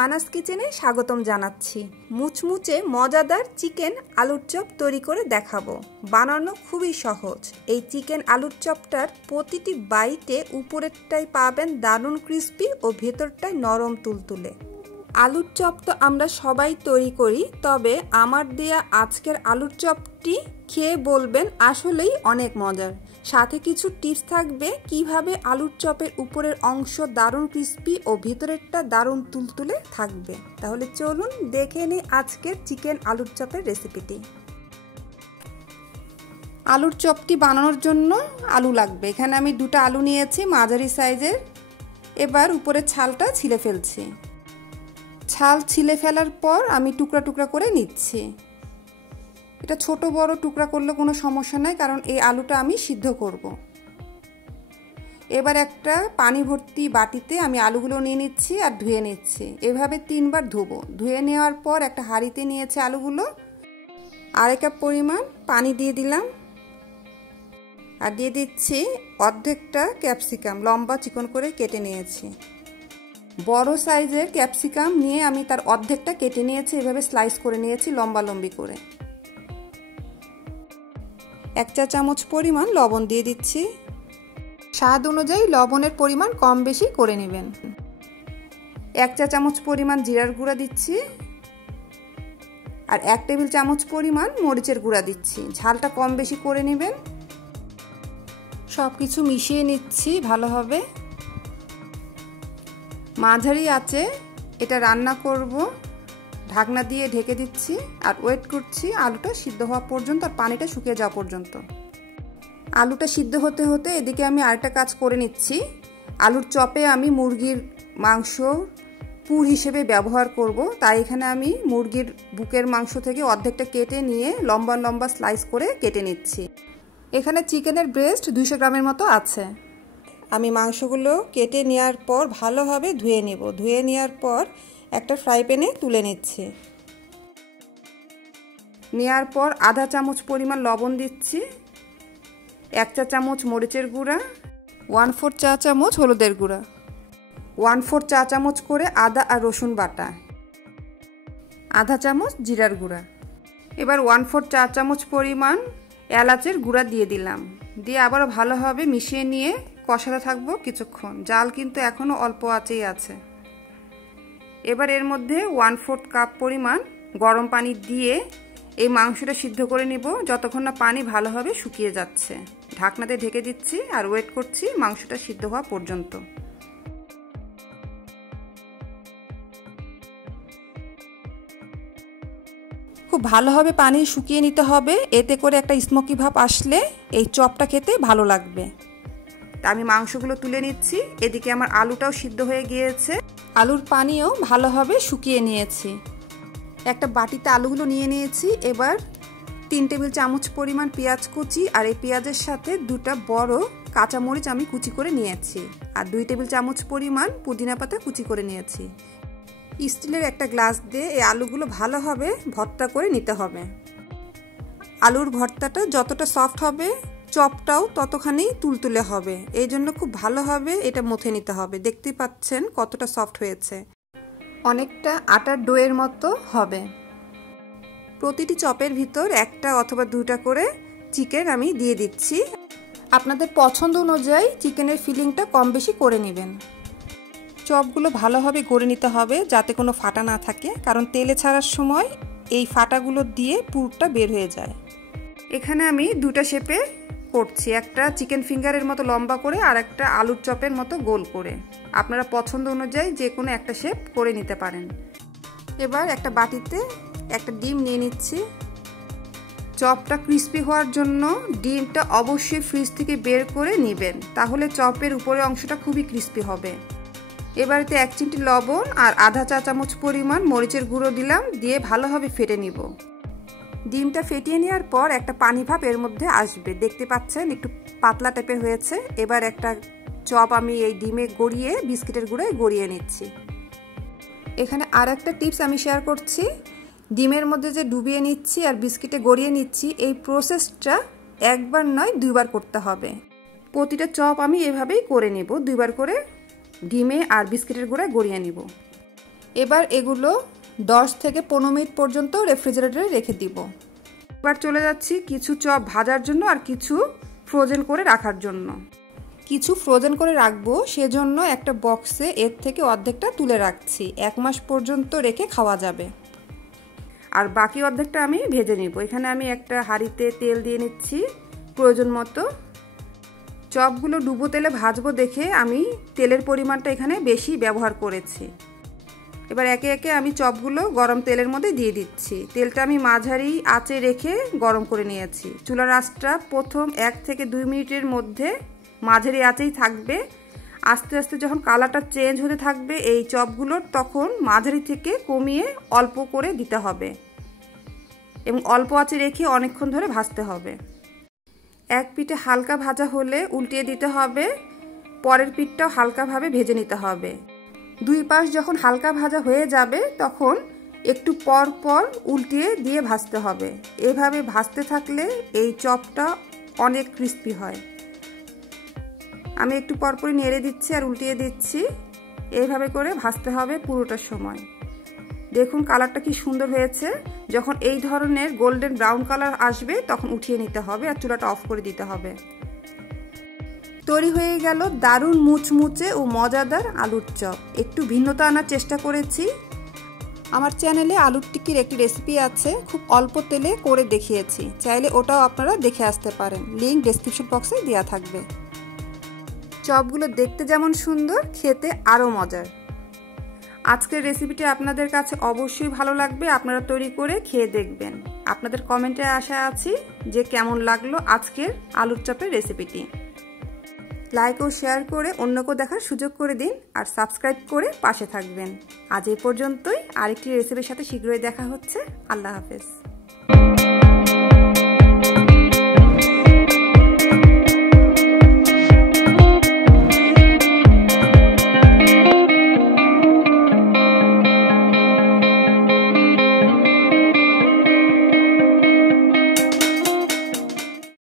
মানাস কিচেনে স্বাগতম জানাচ্ছি। মুচমুচে মজাদার চিকেন আলুর চপ তৈরি করে দেখাবো। বানানো খুবই সহজ। এই চিকেন আলুর চপটার প্রতিটি বাইটে উপরেরটাই পাবেন দারুণ ক্রিস্পি ও ভেতরটাই নরম তুলতুলে। আলুর চপ তো আমরা সবাই তৈরি করি, তবে আমার দেয়া আজকের আলুর চপটি খেয়ে বলবেন আসলেই অনেক মজার। সাথে কিছু টিপস থাকবে কিভাবে আলুর চপের উপরের অংশ দারুণ ক্রিস্পি ও ভিতরেরটা দারুণ তুলতুলে থাকবে। তাহলে চলুন দেখে নিই আজকের চিকেন আলুর চপের রেসিপিটি। আলুর চপটি বানানোর জন্য আলু লাগবে। এখানে আমি 2টা আলু নিয়েছি মাঝারি সাইজের। এবার উপরের ছালটা ছিলে ফেলছি। ছাল ছিলে ফেলার পর আমি টুকরা টুকরা করে নিচ্ছি। এটা ছোট বড় টুকরা করলে কোনো সমস্যা নাই, কারণ এই আলুটা আমি সিদ্ধ করব। এবার একটা পানি ভর্তি বাটিতে আমি আলুগুলো নিয়ে নিচ্ছি আর ধুয়ে নিচ্ছি। এভাবে 3 বার ধুবো। ধুয়ে নেওয়ার পর একটা হাঁড়িতে নিয়েছি আলুগুলো। 1/2 কাপ পরিমাণ পানি দিয়ে দিলাম আর দিয়ে দিচ্ছি অর্ধেকটা ক্যাপসিকাম লম্বা চিকন করে কেটে নিয়েছি। বড় সাইজের ক্যাপসিকাম নিয়ে আমি তার অর্ধেকটা কেটে নিয়েছি, এভাবে স্লাইস করে নিয়েছি লম্বা লম্বি করে। 1 চা চামচ পরিমাণ লবণ দিয়ে দিচ্ছি। স্বাদ অনুযায়ী লবণের পরিমাণ কম বেশি করে নেবেন। 1 চা চামচ পরিমাণ জিরার গুঁড়া দিচ্ছি আর 1 টেবিল চামচ পরিমাণ মরিচের গুঁড়া দিচ্ছি। ঝালটা কম বেশি করে নেবেন। সব কিছু মিশিয়ে নিচ্ছি ভালোভাবে। মাঝারি আঁচে এটা রান্না করব। ঢাকনা দিয়ে ঢেকে দিচ্ছি আর ওয়েট করছি আলুটা সিদ্ধ হওয়া পর্যন্ত আর পানিটা শুকিয়ে যাওয়া পর্যন্ত। আলুটা সিদ্ধ হতে হতে এদিকে আমি আরেকটা কাজ করে নিচ্ছি। আলুর চপে আমি মুরগির মাংস পুর হিসেবে ব্যবহার করব, তাই এখানে আমি মুরগির বুকের মাংস থেকে অর্ধেকটা কেটে নিয়ে লম্বা লম্বা স্লাইস করে কেটে নিচ্ছি। এখানে চিকেনের ব্রেস্ট 200 গ্রামের মতো আছে। আমি মাংসগুলো কেটে নেওয়ার পর ভালোভাবে ধুয়ে নেব। ধুয়ে নেওয়ার পর একটা ফ্রাই প্যানে তুলে নিচ্ছি। নেওয়ার পর 1/2 চামচ পরিমাণ লবণ দিচ্ছি, 1 চা চামচ মরিচের গুঁড়া, 1/4 চা চামচ হলুদের গুঁড়া, 1/4 চা চামচ করে আদা আর রসুন বাটা, 1/2 চামচ জিরার গুঁড়া। এবার 1/4 চা চামচ পরিমাণ এলাচের গুঁড়া দিয়ে দিলাম। দিয়ে আবারও ভালোভাবে মিশিয়ে নিয়ে কষাতে থাকবো কিছুক্ষণ। জাল কিন্তু এখনও অল্প আঁচেই আছে। এবার এর মধ্যে 1/4 কাপ পরিমাণ গরম পানি দিয়ে এই মাংসটা সিদ্ধ করে নিব যতক্ষণ না পানি ভালোভাবে শুকিয়ে যাচ্ছে। ঢাকনাতে ঢেকে দিচ্ছি আর ওয়েট করছি মাংসটা সিদ্ধ হওয়া পর্যন্ত। খুব ভালোভাবে পানি শুকিয়ে নিতে হবে, এতে করে একটা স্মোকি ভাব আসলে এই চপটা খেতে ভালো লাগবে। আমি মাংসগুলো তুলে নিচ্ছি। এদিকে আমার আলুটাও সিদ্ধ হয়ে গিয়েছে। আলুর পানিও ভালোভাবে শুকিয়ে নিয়েছি। একটা বাটিতে আলুগুলো নিয়ে নিয়েছি। এবার 3 টেবিল চামচ পরিমাণ পেঁয়াজ কুচি আর এই পেঁয়াজের সাথে 2টা বড় কাঁচামরিচ আমি কুচি করে নিয়েছি আর 2 টেবিল চামচ পরিমাণ পুদিনা পাতা কুচি করে নিয়েছি। স্টিলের একটা গ্লাস দিয়ে এই আলুগুলো ভালোভাবে ভর্তা করে নিতে হবে। আলুর ভর্তাটা যতটা সফট হবে চপটাও ততখানি তুলতুলে হবে, এই জন্য খুব ভালোভাবে এটা মথে নিতে হবে। দেখতেই পাচ্ছেন কতটা সফট হয়েছে, অনেকটা আটার ডোয়ের মতো হবে। প্রতিটি চপের ভিতর 1টা অথবা 2টা করে চিকেন আমি দিয়ে দিচ্ছি। আপনাদের পছন্দ অনুযায়ী চিকেনের ফিলিংটা কম বেশি করে নেবেন। চপগুলো ভালোভাবে গড়ে নিতে হবে যাতে কোনো ফাটা না থাকে, কারণ তেলে ছাড়ার সময় এই ফাটাগুলো দিয়ে পুরটা বের হয়ে যায়। এখানে আমি 2টা শেপে করছি, একটা চিকেন ফিঙ্গারের মতো লম্বা করে আর একটা আলুর চপের মতো গোল করে। আপনারা পছন্দ অনুযায়ী যে কোনো একটা শেপ করে নিতে পারেন। এবার একটা বাটিতে একটা ডিম নিয়ে নিচ্ছি। চপটা ক্রিস্পি হওয়ার জন্য ডিমটা অবশ্যই ফ্রিজ থেকে বের করে নেবেন, তাহলে চপের উপরের অংশটা খুবই ক্রিস্পি হবে। এবারেতে 1 চিমটি লবণ আর 1/2 চা চামচ পরিমাণ মরিচের গুঁড়ো দিলাম, দিয়ে ভালোভাবে ফেটে নিব। ডিমটা ফেটিয়ে নেওয়ার পর একটা পানি ভাব এর মধ্যে আসবে, দেখতে পাচ্ছেন একটু পাতলা টাইপের হয়েছে। এবার একটা চপ আমি এই ডিমে গড়িয়ে বিস্কিটের গুঁড়োয় গড়িয়ে নিচ্ছি। এখানে আর একটা টিপস আমি শেয়ার করছি। ডিমের মধ্যে যে ডুবিয়ে নিচ্ছি আর বিস্কিটে গড়িয়ে নিচ্ছি, এই প্রসেসটা একবার নয় 2বার করতে হবে। প্রতিটা চপ আমি এভাবেই করে নেব, 2বার করে ডিমে আর বিস্কিটের গুঁড়ায় গড়িয়ে নিব। এবার এগুলো 10 থেকে 15 মিনিট পর্যন্ত রেফ্রিজারেটরে রেখে দিব। এবার চলে যাচ্ছি কিছু চপ ভাজার জন্য আর কিছু ফ্রোজেন করে রাখার জন্য। কিছু ফ্রোজেন করে রাখবো, সেজন্য একটা বক্সে এর থেকে অর্ধেকটা তুলে রাখছি। 1 মাস পর্যন্ত রেখে খাওয়া যাবে। আর বাকি অর্ধেকটা আমি ভেজে নিব। এখানে আমি একটা হাঁড়িতে তেল দিয়ে নিচ্ছি প্রয়োজন মতো। চপগুলো ডুবো তেলে ভাজবো দেখে আমি তেলের পরিমাণটা এখানে বেশি ব্যবহার করেছি। এবার একে একে আমি চপগুলো গরম তেলের মধ্যে দিয়ে দিচ্ছি। তেলটা আমি মাঝারি আঁচে রেখে গরম করে নিয়েছি। চুলার আঁচটা প্রথম 1 থেকে 2 মিনিটের মধ্যে মাঝারি আঁচেই থাকবে। আস্তে আস্তে যখন কালারটা চেঞ্জ হতে থাকবে এই চপগুলোর, তখন মাঝারি থেকে কমিয়ে অল্প করে দিতে হবে এবং অল্প আঁচে রেখে অনেকক্ষণ ধরে ভাজতে হবে। এক পিঠে হালকা ভাজা হলে উল্টিয়ে দিতে হবে, পরের পিঠটাও হালকাভাবে ভেজে নিতে হবে। 2 পাশ যখন হালকা ভাজা হয়ে যাবে তখন একটু পর পর উল্টিয়ে দিয়ে ভাজতে হবে। এভাবে ভাজতে থাকলে এই চপটা অনেক ক্রিস্পি হয়। আমি একটু পরপরই নেড়ে দিচ্ছি আর উল্টিয়ে দিচ্ছি। এইভাবে করে ভাজতে হবে পুরোটা সময়। দেখুন কালারটা কি সুন্দর হয়েছে। যখন এই ধরনের গোল্ডেন ব্রাউন কালার আসবে তখন উঠিয়ে নিতে হবে আর চুলাটা অফ করে দিতে হবে। তৈরি হয়ে গেল দারুণ মুচমুচে ও মজাদার আলুর চপ। একটু ভিন্নতা আনার চেষ্টা করেছি। আমার চ্যানেলে আলুর টিক্কির একটি রেসিপি আছে, খুব অল্প তেলে করে দেখিয়েছি। চাইলে ওটাও আপনারা দেখে আসতে পারেন, লিংক ডেসক্রিপশন বক্সে দেওয়া থাকবে। চপগুলো দেখতে যেমন সুন্দর, খেতে আরও মজার। আজকের রেসিপিটি আপনাদের কাছে অবশ্যই ভালো লাগবে। আপনারা তৈরি করে খেয়ে দেখবেন। আপনাদের কমেন্টে আশায় আছি যে কেমন লাগলো আজকের আলুর চপের রেসিপিটি। লাইক ও শেয়ার করে অন্যকেও দেখার সুযোগ করে দিন আর সাবস্ক্রাইব করে পাশে থাকবেন। আজ এই পর্যন্তই। আরেকটি রেসিপির সাথে শীঘ্রই দেখা হচ্ছে। আল্লাহ হাফেজ।